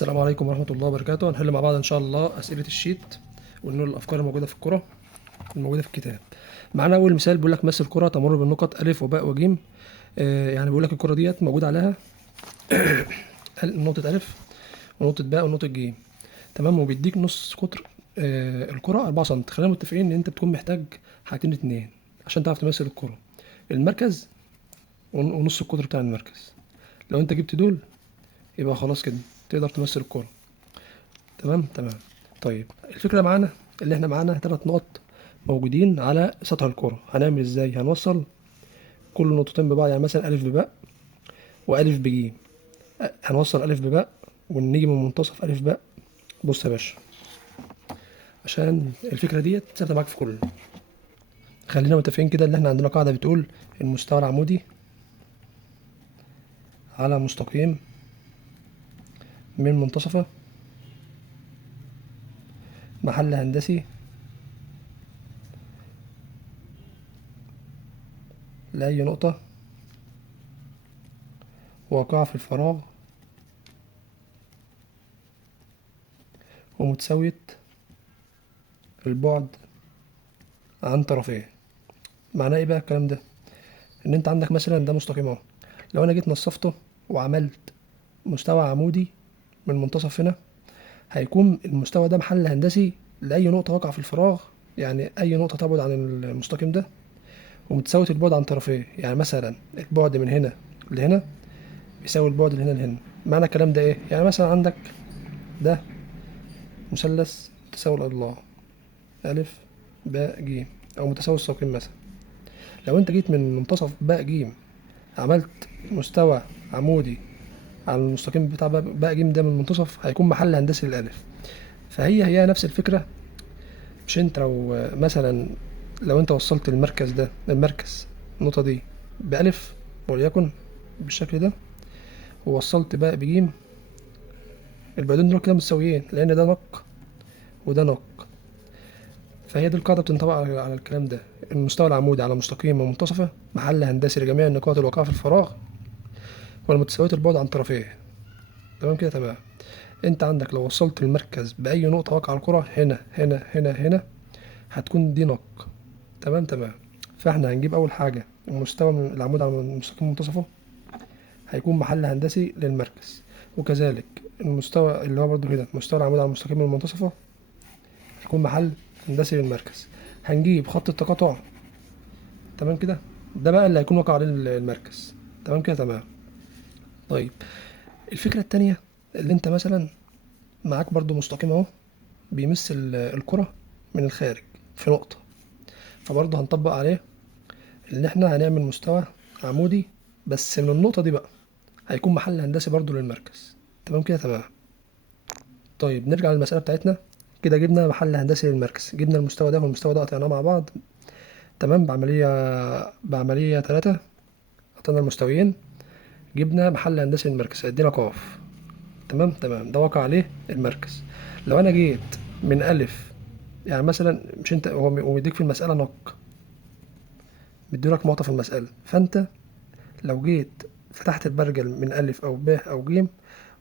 السلام عليكم ورحمة الله وبركاته. هنحل مع بعض إن شاء الله أسئلة الشيت ونقول الأفكار الموجودة في الكرة الموجودة في الكتاب. معانا أول مثال بيقول لك مثل كرة تمر بالنقط ألف وباء وجيم. يعني بيقول لك الكرة ديت موجود عليها نقطة ألف ونقطة باء ونقطة جيم. تمام، وبيديك نص قطر الكرة 4 سم. خلينا متفقين إن أنت بتكون محتاج حاجتين اتنين عشان تعرف تمثل الكرة: المركز ونص القطر بتاع المركز. لو أنت جبت دول يبقى خلاص كده تقدر تمثل الكرة. تمام. طيب الفكرة معانا اللي احنا معانا 3 نقط موجودين على سطح الكرة. هنعمل ازاي؟ هنوصل كل نقطتين ببعض، يعني مثلا ألف بباء وألف بجيم. هنوصل ألف بباء ونيجي من منتصف ألف باء. بص يا باشا، عشان الفكرة ديت ثابتة معاك في كله، خلينا متفقين كده اللي احنا عندنا قاعدة بتقول المستوى العمودي على مستقيم من منتصفه محل هندسي لأي نقطة واقعة في الفراغ ومتساوية البعد عن طرفيه. معناه ايه بقى الكلام ده؟ ان انت عندك مثلا ده مستقيم اهو، لو انا جيت نصفته وعملت مستوى عمودي من منتصف هنا، هيكون المستوى ده محل هندسي لاي نقطه واقعه في الفراغ، يعني اي نقطه تبعد عن المستقيم ده ومتساويه البعد عن طرفيه. يعني مثلا البعد من هنا لهنا بيساوي البعد اللي هنا لهنا. معنى الكلام ده ايه؟ يعني مثلا عندك ده مثلث متساوي الاضلاع الف باء ج، او متساوي الساقين مثلا. لو انت جيت من منتصف باء ج عملت مستوى عمودي على المستقيم بتاع باء ج ده من المنتصف، هيكون محل هندسي للألف. فهي نفس الفكرة. مش انت لو مثلا لو انت وصلت المركز ده، المركز النقطة دي بألف وليكن بالشكل ده، ووصلت باء بجيم، البعدين دول كده متساويين لأن ده نق وده نق. فهي دي القاعدة بتنطبق على الكلام ده. المستوى العمودي على مستقيم ومنتصفة محل هندسي لجميع النقاط الواقعة في الفراغ والمتساوية البعد عن طرفيه. تمام كده تمام. انت عندك لو وصلت المركز بأي نقطة واقعة على الكرة، هنا هتكون دي نق. تمام. فاحنا هنجيب أول حاجة المستوى من العمود على المستقيم منتصفه، هيكون محل هندسي للمركز. وكذلك المستوى اللي هو برضه كده مستوى العمود على المستقيم من منتصفه هيكون محل هندسي للمركز. هنجيب خط التقاطع. تمام كده، ده بقى اللي هيكون واقع عليه المركز. تمام كده تمام. طيب الفكرة التانية اللي انت مثلا معاك برضو مستقيم اهو بيمثل الكرة من الخارج في نقطة، فبرضه هنطبق عليه ان احنا هنعمل مستوى عمودي بس من النقطة دي بقى هيكون محل هندسي برضه للمركز. تمام كده تمام. طيب نرجع للمسألة بتاعتنا. كده جبنا محل هندسي للمركز، جبنا المستوى ده والمستوى ده قطعناه مع بعض. تمام، بعملية 3 قطعنا المستويين، جبنا محل هندسي للمركز ادينا قاف. تمام، ده واقع عليه المركز. لو انا جيت من ألف، يعني مثلا مش انت هو مديك في المسألة نق، مديلك نقطة في المسألة، فانت لو جيت فتحت البرجل من ألف أو ب أو ج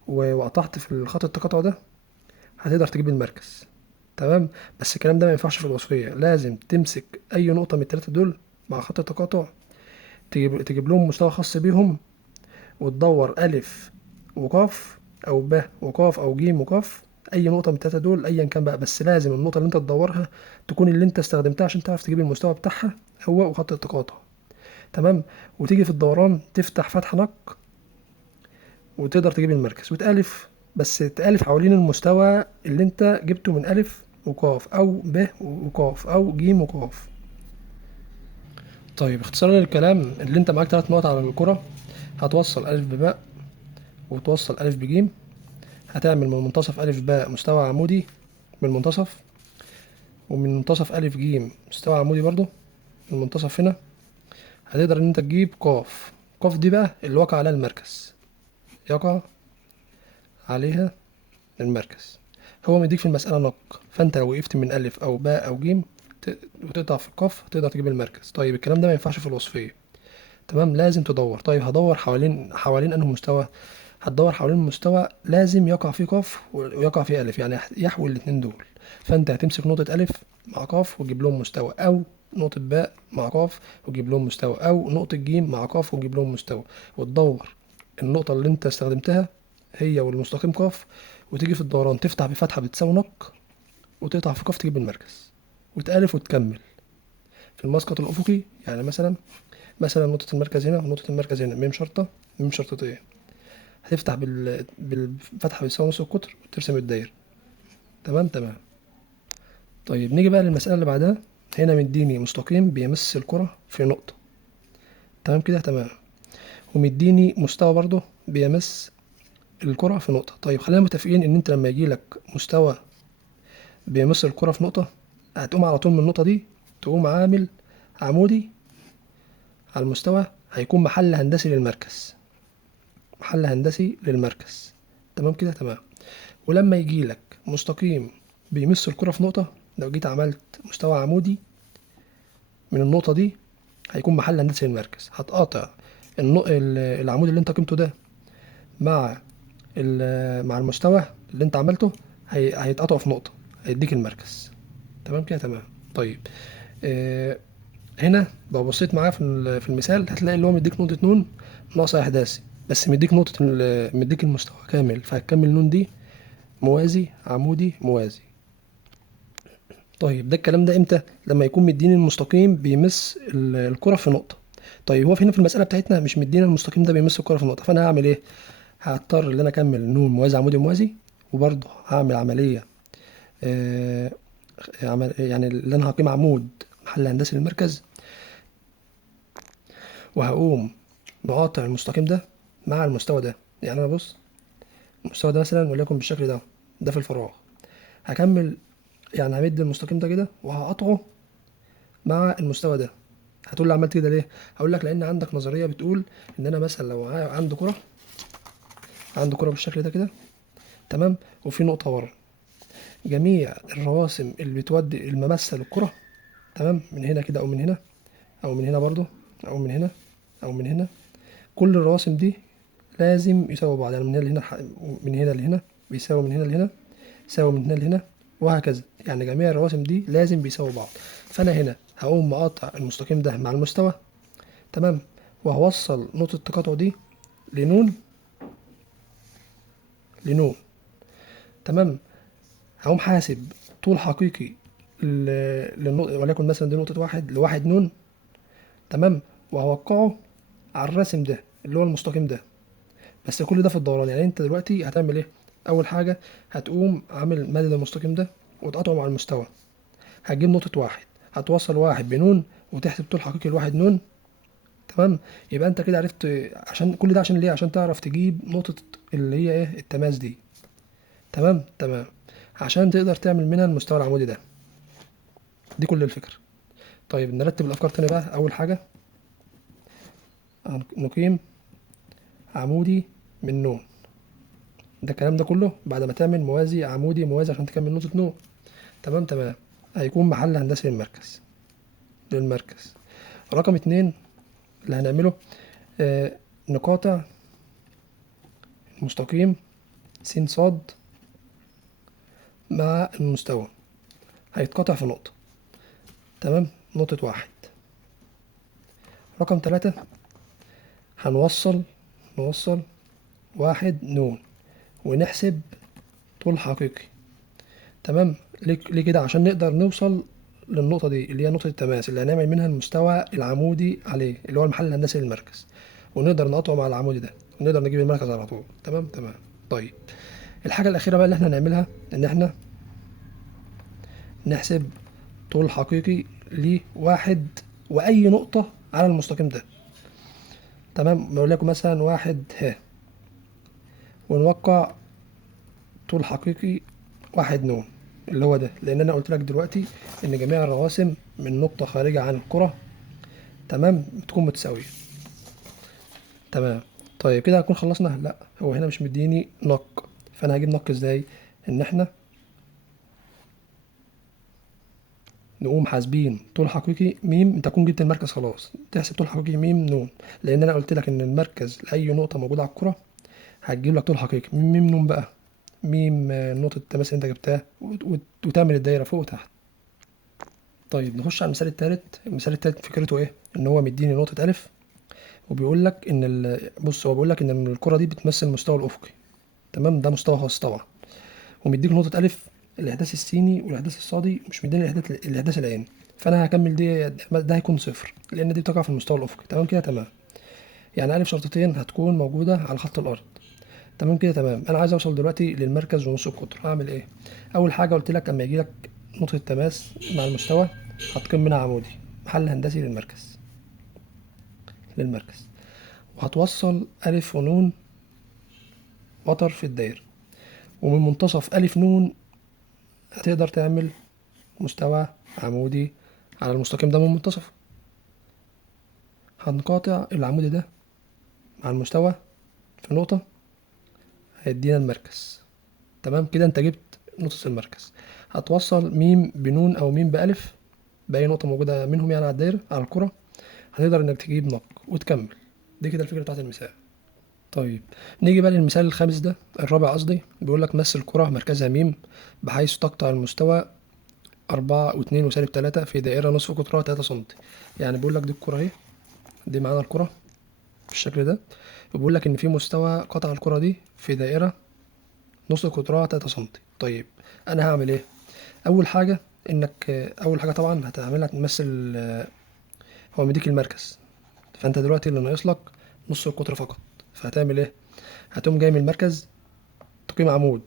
وقطعت في الخط التقاطع ده هتقدر تجيب المركز. تمام، بس الكلام ده ما ينفعش في الوصفية، لازم تمسك أي نقطة من التلاتة دول مع خط التقاطع، تجيب لهم مستوى خاص بيهم وتدور ألف وقاف أو ب وقاف أو ج وقاف، أي نقطة من التلاتة دول أيا كان بقى، بس لازم النقطة اللي أنت تدورها تكون اللي أنت استخدمتها عشان تعرف تجيب المستوى بتاعها هو وخط التقاطع. تمام، وتيجي في الدوران تفتح فتحة نق وتقدر تجيب المركز وتألف، بس تألف حوالين المستوى اللي انت جبته من ألف وقاف أو ب وقاف أو ج وقاف. طيب اختصارا للكلام، اللي انت معاك 3 نقط على الكرة، هتوصل ألف بباء وتوصل ألف بجيم، هتعمل من منتصف ألف باء مستوى عمودي من المنتصف، ومن منتصف ألف جيم مستوى عمودي برضو من المنتصف هنا. هتقدر ان انت تجيب قاف. قاف دي بقى اللي وقع عليها المركز، يقع عليها المركز. هو مديك في المسألة نق، فانت لو وقفت من ألف أو باء أو جيم وتقطع في القاف تقدر تجيب المركز. طيب الكلام ده ما ينفعش في الوصفية. تمام، لازم تدور. طيب هدور حوالين انه مستوى، هتدور حوالين المستوى لازم يقع فيه قاف ويقع فيه ألف، يعني يحوي الاتنين دول. فأنت هتمسك نقطة ألف مع قاف وتجيب لهم مستوى، أو نقطة باء مع قاف وتجيب لهم مستوى، أو نقطة جيم مع قاف وتجيب لهم مستوى، وتدور النقطة اللي أنت استخدمتها هي والمستقيم قاف، وتيجي في الدوران تفتح بفتحة بتساوي نق، وتقطع في قاف تجيب المركز، وتألف وتكمل في المسقط الأفقي. يعني مثلا نقطة المركز هنا ونقطة المركز هنا، ميم شرطة ميم شرطتين، هتفتح بالفتحة بتساوي نص القطر وترسم الدايرة. تمام. طيب نيجي بقى للمسألة اللي بعدها. هنا مديني مستقيم بيمس الكرة في نقطة. تمام كده تمام. ومديني مستوى برضه بيمس الكرة في نقطة. طيب خلينا متفقين ان انت لما يجيلك مستوى بيمس الكرة في نقطة، هتقوم على طول من النقطة دي تقوم عامل عمودي على المستوى، هيكون محل هندسي للمركز، محل هندسي للمركز. تمام كده تمام. ولما يجيلك مستقيم بيمس الكرة في نقطة، لو جيت عملت مستوى عمودي من النقطة دي، هيكون محل هندسي للمركز. هتقاطع العمود اللي انت قيمته ده مع مع المستوى اللي انت عملته، هيتقطعوا في نقطة، هيديك المركز. تمام كده تمام. طيب آه هنا لو بصيت معاه في المثال، هتلاقي اللي هو مديك نقطة نون ناقص احداثي، بس مديك مديك المستوى كامل، فهتكمل نون دي موازي عمودي موازي. طيب ده الكلام ده امتى؟ لما يكون مديني المستقيم بيمس الكرة في نقطة. طيب هو هنا في المسألة بتاعتنا مش مدينا المستقيم ده بيمس الكرة في نقطة، فانا هعمل ايه؟ هضطر ان انا اكمل نون موازي عمودي موازي، وبرضه هعمل عملية آه يعني اللي انا هقيم عمود محل هندسي للمركز، وهقوم مقاطع المستقيم ده مع المستوى ده. يعني انا بص، المستوى ده مثلا وليكن بالشكل ده في الفراغ، هكمل يعني همد المستقيم ده كده وهقطعه مع المستوى ده. هتقول لي عملت كده ليه؟ هقول لك لان عندك نظريه بتقول ان انا مثلا لو عندي كره بالشكل ده كده، تمام، وفي نقطه ورا، جميع الرواسم اللي بتودي الممثل الكره، تمام، من هنا كده او من هنا او من هنا برضو او من هنا او من هنا، كل الرواسم دي لازم يساوي بعض. يعني من هنا لهنا من هنا لهنا بيساوي من هنا لهنا، يساوي من هنا لهنا، وهكذا. يعني جميع الرواسم دي لازم بيساوي بعض. فانا هنا هقوم مقاطع المستقيم ده مع المستوى، تمام، وهوصل نقطة التقاطع دي لنون لنون. تمام. هقوم حاسب طول حقيقي للنقطة، وليكن مثلا دي نقطة واحد لواحد نون، تمام، وهوقعه على الرسم ده اللي هو المستقيم ده. بس كل ده في الدوران. يعني انت دلوقتي هتعمل ايه؟ اول حاجة هتقوم عامل مدد المستقيم ده وتقاطعه مع المستوى، هتجيب نقطة واحد، هتوصل واحد بنون وتحسب طول حقيقي لواحد نون. تمام. يبقى انت كده عرفت، عشان كل ده عشان ليه؟ عشان تعرف تجيب نقطة اللي هي ايه التماس دي. تمام. عشان تقدر تعمل منها المستوى العمودي ده. دي كل الفكرة. طيب نرتب الافكار تاني بقى. اول حاجة نقيم عمودي من نون. ده الكلام ده كله بعد ما تعمل موازي عمودي موازي عشان تكمل نقطة نون. تمام. هيكون محل هندسي للمركز. رقم اتنين اللي هنعمله نقاطع المستقيم س صاد مع المستوى، هيتقاطع في نقطة، تمام، نقطة واحد. رقم تلاتة نوصل واحد نون ونحسب طول حقيقي. تمام. ليه كده؟ عشان نقدر نوصل للنقطة دي اللي هي نقطة التماس اللي هنعمل منها المستوى العمودي عليه اللي هو المحل الهندسي للمركز، ونقدر نقطعه مع العمودي ده ونقدر نجيب المركز على طول. تمام. طيب الحاجة الأخيرة بقى اللي احنا هنعملها إن احنا نحسب طول حقيقي لواحد وأي نقطة على المستقيم ده. تمام. بقول لكم مثلا واحد ه، ونوقع طول حقيقي واحد نون اللي هو ده، لأن أنا قلت لك دلوقتي إن جميع الرواسم من نقطة خارجة عن الكرة، تمام، بتكون متساوية. تمام. طيب كده هنكون خلصنا؟ لا، هو هنا مش مديني نق، فأنا هجيب نق ازاي؟ إن احنا نقوم حاسبين طول حقيقي ميم. انت تكون جبت المركز خلاص، تحسب طول حقيقي ميم نون، لان انا قلت لك ان المركز لاي نقطه موجوده على الكره هتجيب لك طول حقيقي من ميم نون بقى، ميم نقطة التماس اللي انت جبتها وتعمل الدايرة فوق وتحت. طيب نخش على المثال التالت. المثال التالت فكرته ايه؟ ان هو مديني نقطة ألف، وبيقول لك ان بص، هو بيقول لك ان الكرة دي بتمثل المستوى الأفقي. تمام، ده مستوى خاص طبعا. ومديك نقطة ألف، الإحداث السيني والإحداث الصادي، مش مديني الإحداث العيني. فأنا هكمل دي، ده هيكون صفر لأن دي بتقع في المستوى الأفقي. تمام كده تمام. يعني ألف شرطتين هتكون موجودة على خط الأرض. تمام كده تمام. أنا عايز أوصل دلوقتي للمركز ونص القطر، هعمل إيه؟ أول حاجة قلت لك أما يجي لك نقطة تماس مع المستوى هتقيم منها عمودي، محل هندسي للمركز، وهتوصل ألف ونون وتر في الدايرة، ومن منتصف ألف نون هتقدر تعمل مستوى عمودي على المستقيم ده من منتصفه. هنقاطع العمود ده مع المستوى في نقطة، هيدينا المركز. تمام كده انت جبت نقطة المركز. هتوصل ميم بنون أو ميم بألف بأي نقطة موجودة منهم يعني على الدايرة على الكرة، هتقدر انك تجيب نق وتكمل. دي كده الفكرة بتاعت المثال. طيب نيجي بقى للمثال الخامس ده، الرابع قصدي. بيقول لك مثل كرة مركزها ميم بحيث تقطع المستوى 4 و2 وسالب 3 في دائرة نصف قطرها 3 سنتي. يعني بيقول لك دي الكرة اهي، دي معانا الكرة بالشكل ده، وبيقول لك ان في مستوى قطع الكرة دي في دائرة نص قطرها 3 سنتي. طيب انا هعمل ايه؟ اول حاجة انك اول حاجة طبعا هتعملها تمثل هو مديك المركز، فانت دلوقتي اللي ناقص لك نص القطر فقط. فهتعمل ايه؟ هتقوم جاي من المركز تقيم عمود.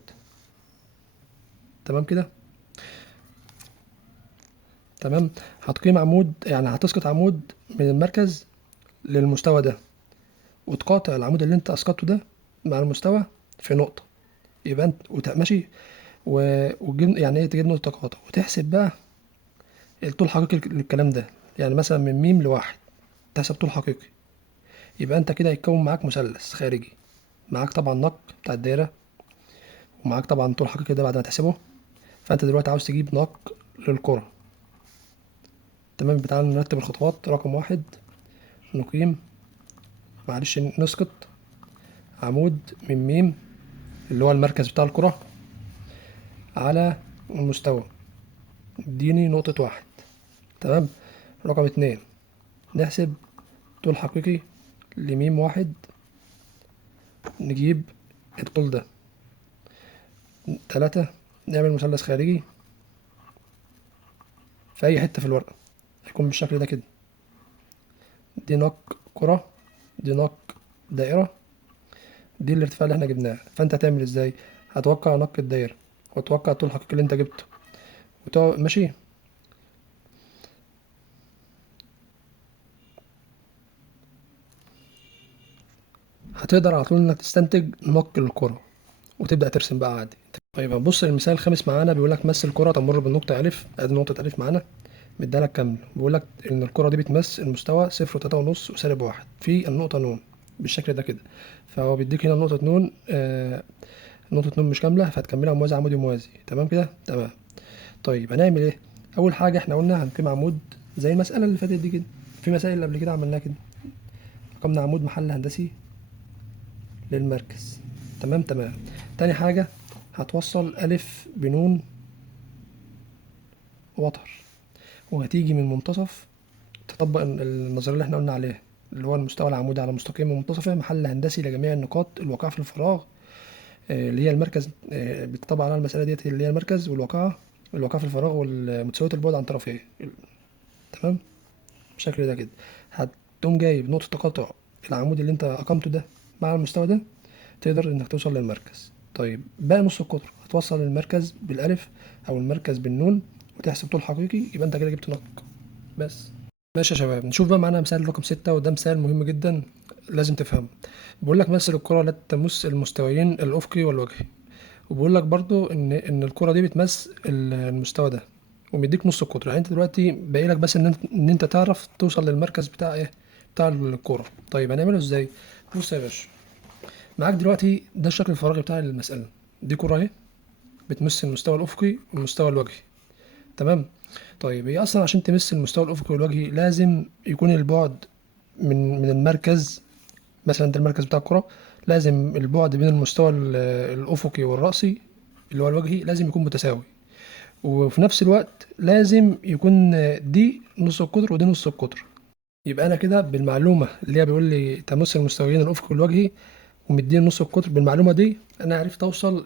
تمام كده تمام. هتقيم عمود يعني هتسقط عمود من المركز للمستوى ده، وتقاطع العمود اللي انت اسقطته ده مع المستوى في نقطة. يبقى انت ماشي وتجيب يعني ايه، تجيب نقطة تقاطع وتحسب بقى الطول حقيقي للكلام ده. يعني مثلا من ميم لواحد تحسب طول حقيقي، يبقى انت كده هيتكون معاك مثلث خارجي. معاك طبعا نق بتاع الدايرة، ومعاك طبعا طول حقيقي ده بعد ما تحسبه. فانت دلوقتي عاوز تجيب نق للكرة. تمام، تعالى نرتب الخطوات. رقم واحد، نقيم، معلش نسقط عمود من ميم اللي هو المركز بتاع الكرة على المستوى، اديني نقطة واحد. تمام. رقم اتنين، نحسب طول حقيقي لميم واحد، نجيب الطول ده. تلاتة، نعمل مثلث خارجي في أي حتة في الورقة، هيكون بالشكل ده كده. دي نق كرة، دي نق دائرة، دي الارتفاع اللي احنا جبناه. فانت هتعمل ازاي؟ هتوقع نق الدايرة وتوقع طول الحقيقي اللي انت جبته ماشي. هتقدر على طول انك تستنتج نق الكرة وتبدأ ترسم بقى عادي. طيب هنبص للمثال الخامس معانا. بيقول لك مثل كرة تمر بالنقطة ألف. ادي نقطة ألف معانا مديها لك كامل. بيقول لك إن الكرة دي بتمثل المستوى صفر وتلاتة ونص وسالب واحد في النقطة نون بالشكل ده كده. فهو بيديك هنا نقطة نون نقطة نون مش كاملة، فهتكملها موازي عمودي موازي. تمام كده تمام. طيب هنعمل ايه؟ أول حاجة احنا قلنا هنقيم عمود زي المسألة اللي فاتت دي كده، في مسائل اللي قبل كده عملناها كده. قمنا عمود محل هندسي للمركز. تمام تمام. تاني حاجة هتوصل ألف بنون وتر، وهتيجي من منتصف تطبق النظرية اللي احنا قلنا عليها، اللي هو المستوى العمودي على مستقيم منتصفة محل هندسي لجميع النقاط الواقعة في الفراغ، اللي هي المركز. بتطبق على المسألة ديت اللي هي المركز والواقعة في الفراغ والمتساوية البعد عن طرفيه. تمام بالشكل ده كده. هتقوم جايب نقطة تقاطع العمود اللي انت أقمته ده مع المستوى ده، تقدر انك توصل للمركز. طيب باقي نص القطر هتوصل المركز بالألف أو المركز بالنون وتحسب طول حقيقي، يبقى انت كده جبت نق. بس ماشي يا شباب، نشوف بقى معانا مثال رقم 6، وده مثال مهم جدا لازم تفهمه. بيقول لك مثل الكرة التي تمس المستويين الأفقي والوجهي، وبيقول لك برضو إن الكرة دي بتمس المستوى ده، ومديك نص القطر. يعني انت دلوقتي باقي لك بس ان انت تعرف توصل للمركز بتاع ايه، بتاع الكرة. طيب هنعمله ازاي؟ بص يا باشا، معاك دلوقتي ده الشكل الفراغي بتاع المسألة. دي كرة اهي بتمس المستوى الأفقي والمستوى الوجهي. تمام. طيب هي اصلا عشان تمس المستوى الافقي والوجهي لازم يكون البعد من المركز، مثلا ده المركز بتاع الكرة، لازم البعد بين المستوى الأفقي والرأسي اللي هو الوجهي لازم يكون متساوي، وفي نفس الوقت لازم يكون دي نص القطر ودي نص القطر. يبقى أنا كده بالمعلومة اللي هي بيقول لي تمس المستويين الأفقي والوجهي ومديني نص القطر، بالمعلومة دي أنا عرفت أوصل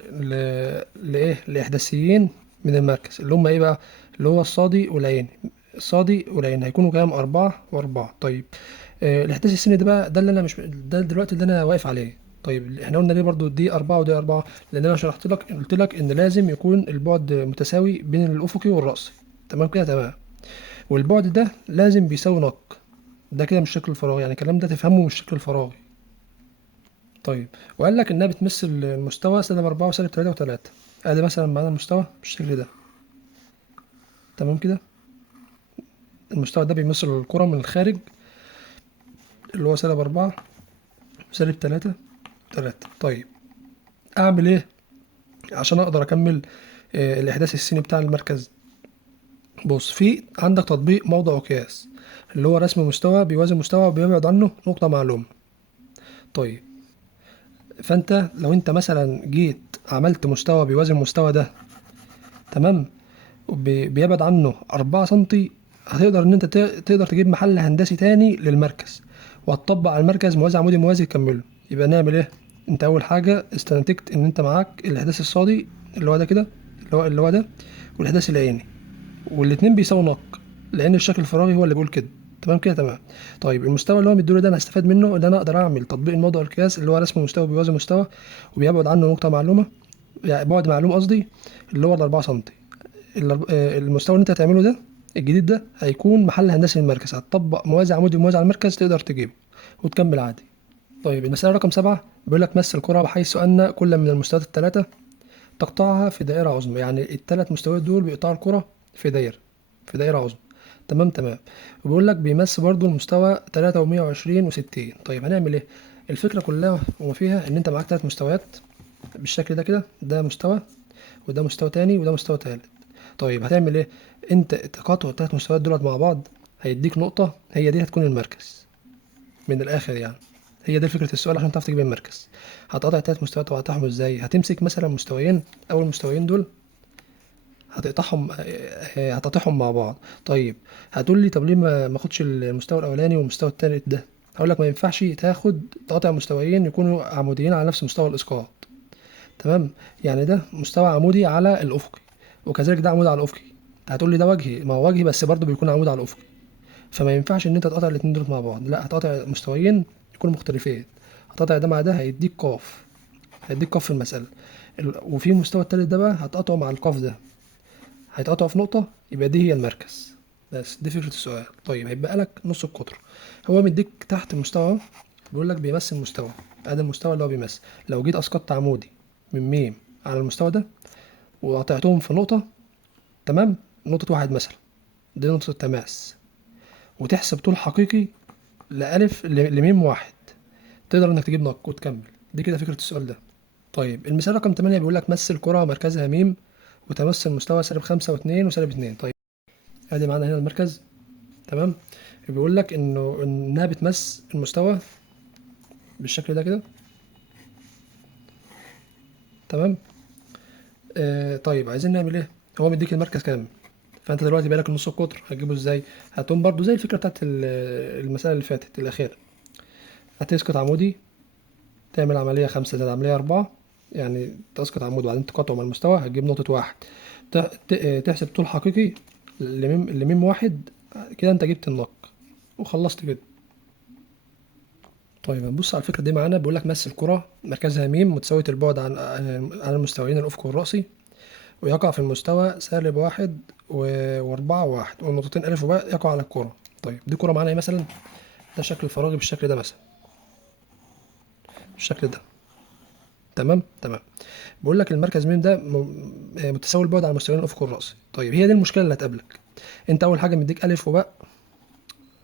لإيه، لإحداثيين من المركز اللي هم إيه بقى، اللي هو الصادي والعيني. الصادي والعيني هيكونوا كام؟ 4 و4. طيب الإحداث السيني ده بقى، ده اللي أنا مش ده دلوقتي اللي أنا واقف عليه. طيب إحنا قلنا ليه برضو دي 4 ودي 4؟ لأن أنا شرحت لك، قلت لك إن لازم يكون البعد متساوي بين الأفقي والرأسي. تمام كده تمام. والبعد ده لازم بيساوي نق. ده كده مش شكل الفراغي، يعني الكلام ده تفهمه مش شكل الفراغي. طيب وقال لك انها بتمثل المستوى -4 وسالب 3 و3. ادي مثلا معانا المستوى بالشكل ده. تمام كده. المستوى ده بيمثل الكرة من الخارج اللي هو -4 وسالب 3 و3. طيب اعمل ايه عشان اقدر اكمل الاحداث السيني بتاع المركز؟ بص، في عندك تطبيق موضع وقياس اللي هو رسم مستوى بيوازي مستوى وبيبعد عنه نقطة معلومة. طيب فانت لو انت مثلا جيت عملت مستوى بيوازي المستوى ده، تمام، بيبعد عنه 4 سنتي، هتقدر ان انت تقدر تجيب محل هندسي تاني للمركز وهتطبق على المركز موازي عمودي موازي تكمله. يبقى نعمل ايه؟ انت اول حاجة استنتجت ان انت معاك الاحداث الصادي اللي هو ده كده، اللي هو ده، والاحداث العيني، والاتنين بيساووا نق، لان الشكل الفراغي هو اللي بيقول كده. تمام كده تمام. طيب المستوى اللي هو مديله ده انا هستفاد منه ان انا اقدر اعمل تطبيق الموضوع القياس اللي هو رسم مستوى بيوازي مستوى وبيبعد عنه نقطة معلومة، يعني بعد معلوم قصدي، اللي هو ال4 سنتي. المستوى اللي انت هتعمله ده الجديد ده هيكون محل هندسي للمركز، هتطبق موازي عمودي موازي على المركز تقدر تجيبه وتكمل عادي. طيب المسألة رقم 7 بيقول لك مثل كرة بحيث أن كل من المستويات الثلاثة تقطعها في دائرة عظمى، يعني الثلاث مستويات دول بيقطعوا الكرة في دايرة، في دايرة عظمى. تمام تمام. وبيقول لك بيمثل برضو المستوى 3 و120 و60. طيب هنعمل ايه؟ الفكرة كلها وما فيها ان انت معاك 3 مستويات بالشكل ده كده، ده مستوى وده مستوى تاني وده مستوى تالت. طيب هتعمل ايه؟ انت تقاطع ال3 مستويات دولت مع بعض هيديك نقطة، هي دي هتكون المركز من الآخر يعني. هي دي فكرة السؤال عشان تعرف تجيب المركز. هتقطع ال3 مستويات وهتقطعهم ازاي؟ هتمسك مثلا مستويين، أول مستويين دول هتقطعهم هتقطعهم مع بعض. طيب هتقول لي طب ليه ما اخدش المستوى الأولاني والمستوى التالت ده؟ هقول لك ما ينفعش تقطع مستويين يكونوا عموديين على نفس مستوى الإسقاط. تمام. يعني ده مستوى عمودي على الأفقي وكذلك ده عمود على الأفقي. هتقول لي ده وجهي، ما هو وجهي بس برضه بيكون عمود على الأفقي، فما ينفعش ان انت تقطع الاتنين دول مع بعض، لا هتقطع مستويين يكونوا مختلفين. هتقطع ده مع ده هيديك قاف، هيديك قاف في المسألة. وفي المستوى التالت ده بقى هتقطعه مع القاف ده، هيتقطعوا في نقطة، يبقى دي هي المركز. بس دي فكرة السؤال. طيب هيبقى لك نص القطر. هو مديك تحت المستوى اهو، بيقول لك بيمثل مستوى، ادي المستوى اللي هو بيمثل. لو جيت اسقطت عمودي من ميم على المستوى ده وقطعتهم في نقطة، تمام، نقطة واحد مثلا، دي نقطة التماس، وتحسب طول حقيقي لألف لميم واحد، تقدر انك تجيب نق وتكمل. دي كده فكرة السؤال ده. طيب المثال رقم 8 بيقول لك مثل كرة مركزها ميم وتمثل مستوى -5 و2 وسالب 2. طيب ادي معانا هنا المركز. تمام. بيقول لك انها بتمس المستوى بالشكل ده كده. تمام. طيب عايزين نعمل ايه؟ هو مديك المركز كام، فانت دلوقتي بالك النص القطر هتجيبه ازاي؟ هتقوم برضو زي الفكره بتاعت المساله اللي فاتت الاخيره، هتسقط عمودي، تعمل عمليه 5 زائد عمليه 4، يعني تسقط عمود وبعدين تقاطعه مع المستوى هتجيب نقطه واحد. تحسب طول حقيقي لميم واحد، كده انت جبت النق وخلصت كده. طيب هنبص على الفكره دي معانا. بيقول لك مثل كره مركزها ميم متساويه البعد عن المستويين الافقي والرأسي، ويقع في المستوى -1 و4 و1، والنقطتين ألف وباء يقع على الكرة. طيب دي كرة معانا ايه مثلا؟ ده شكل الفراغي بالشكل ده مثلا، بالشكل ده. تمام تمام. بيقول لك المركز ميم ده متساوي البعد على المستويين الأفقي والرأسي. طيب هي دي المشكلة اللي هتقابلك. انت أول حاجة مديك ألف وباء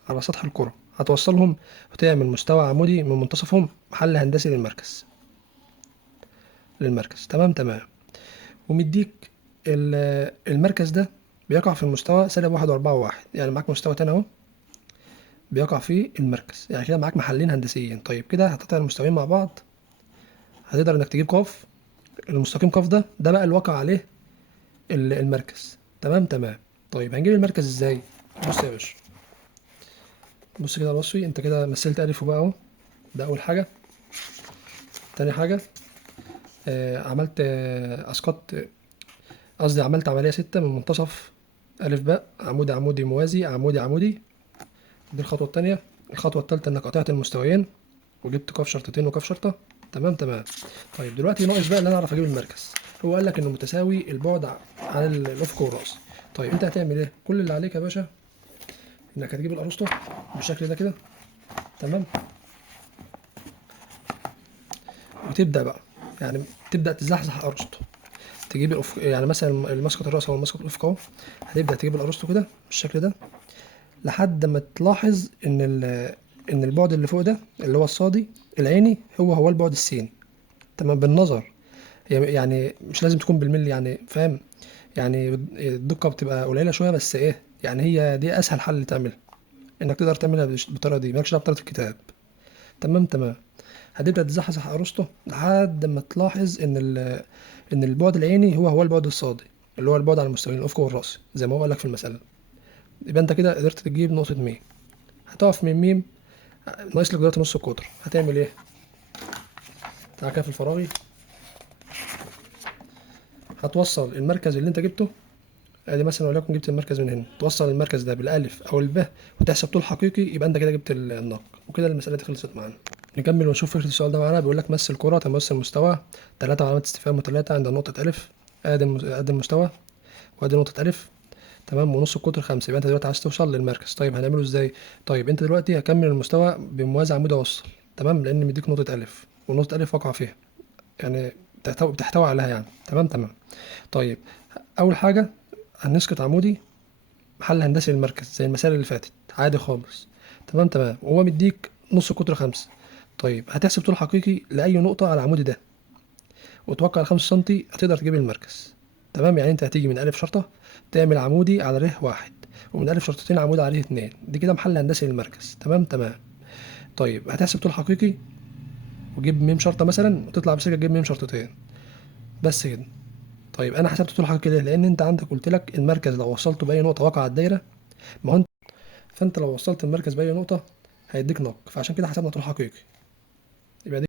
على سطح الكرة، هتوصلهم وتعمل مستوى عمودي من منتصفهم محل هندسي للمركز. تمام تمام. ومديك المركز ده بيقع في المستوى -1 و4 و1، يعني معاك مستوى تاني اهو بيقع فيه المركز، يعني كده معاك محلين هندسيين. طيب كده هتقطع المستويين مع بعض هتقدر انك تجيب قاف. المستقيم قاف ده بقى الواقع عليه المركز. تمام. طيب هنجيب المركز ازاي؟ بص يا باشا، بص كده الوصفي، انت كده مثلت الف وباء اهو، ده اول حاجه. تاني حاجه، عملت اسقطت، قصدي عملت عمليه 6 من منتصف الف باء، عمودي عمودي موازي عمودي عمودي. دي الخطوه التانيه. الخطوه التالته انك قطعت المستويين وجبت قاف شرطتين وقاف شرطه. تمام. طيب دلوقتي ناقص بقى ان انا اعرف اجيب المركز. هو قال لك انه متساوي البعد عن الافق والراس. طيب انت هتعمل ايه؟ كل اللي عليك يا باشا انك هتجيب الارسطو بالشكل ده كده. تمام. وتبدا بقى، يعني تبدا تزحزح ارسطو، تجيب الأفق، يعني مثلا المسقط الراس او المسقط الافق اهو. هتبدا تجيب الارسطو كده بالشكل ده لحد ما تلاحظ ان ان البعد اللي فوق ده اللي هو الصادي العيني هو البعد السيني. تمام بالنظر، يعني مش لازم تكون بالملي، يعني فاهم؟ يعني الدقة بتبقى قليلة شوية، بس ايه يعني، هي دي اسهل حل تعملها، انك تقدر تعملها بالطريقة دي، مالكش دعوة بطريقة الكتاب. تمام. هتبدأ تزحزح ارسطو لحد ما تلاحظ ان ان البعد العيني هو البعد الصادي، اللي هو البعد على المستويين الافقي والراسي زي ما هو قال لك في المسألة. يبقى انت كده قدرت تجيب نقطة ميم. هتقف من ميم، ناقص لك دلوقتي نص القطر. هتعمل ايه؟ تعالى كده في الفراغي، هتوصل المركز اللي انت جبته. ادي مثلا وليكن جبت المركز من هنا، توصل المركز ده بالالف او الب وتحسب طول حقيقي، يبقى انت كده جبت النق، وكده المساله دي خلصت معانا. نكمل ونشوف فكره السؤال ده معانا. بيقول لك مثل كره تمثل مستوى 3 علامات استفهام و3 عند نقطه الف. ادي المستوى وادي نقطه الف. تمام، ونص القطر 5. يبقى انت دلوقتي عايز توصل للمركز. طيب هنعمله ازاي؟ طيب انت دلوقتي هكمل المستوى بموازي عمودي اوصل. تمام، لان مديك نقطه الف ونقطه الف واقعه فيها، يعني بتحتوي عليها يعني. تمام. طيب اول حاجه هنسقط عمودي محل هندسي للمركز زي المسائل اللي فاتت عادي خالص. تمام. وهو مديك نص قطر 5. طيب هتحسب طول حقيقي لأي نقطة على العمودي ده وتوقع 5 سنتي، هتقدر تجيب المركز. تمام، يعني انت هتيجي من ألف شرطة تعمل عمودي على ر 1، ومن ألف شرطتين عمودي على ر 2. دي كده محل هندسي للمركز. تمام. طيب هتحسب طول حقيقي وتجيب ميم شرطة مثلا، وتطلع بسكة تجيب ميم شرطتين بس كده. طيب انا حسبت طول حقيقي ليه؟ لان انت عندك قلت لك المركز لو وصلته باي نقطه واقع على الدايره، ما هو انت، فانت لو وصلت المركز باي نقطه هيديك نق، فعشان كده حسبنا طول حقيقي. يبقى دي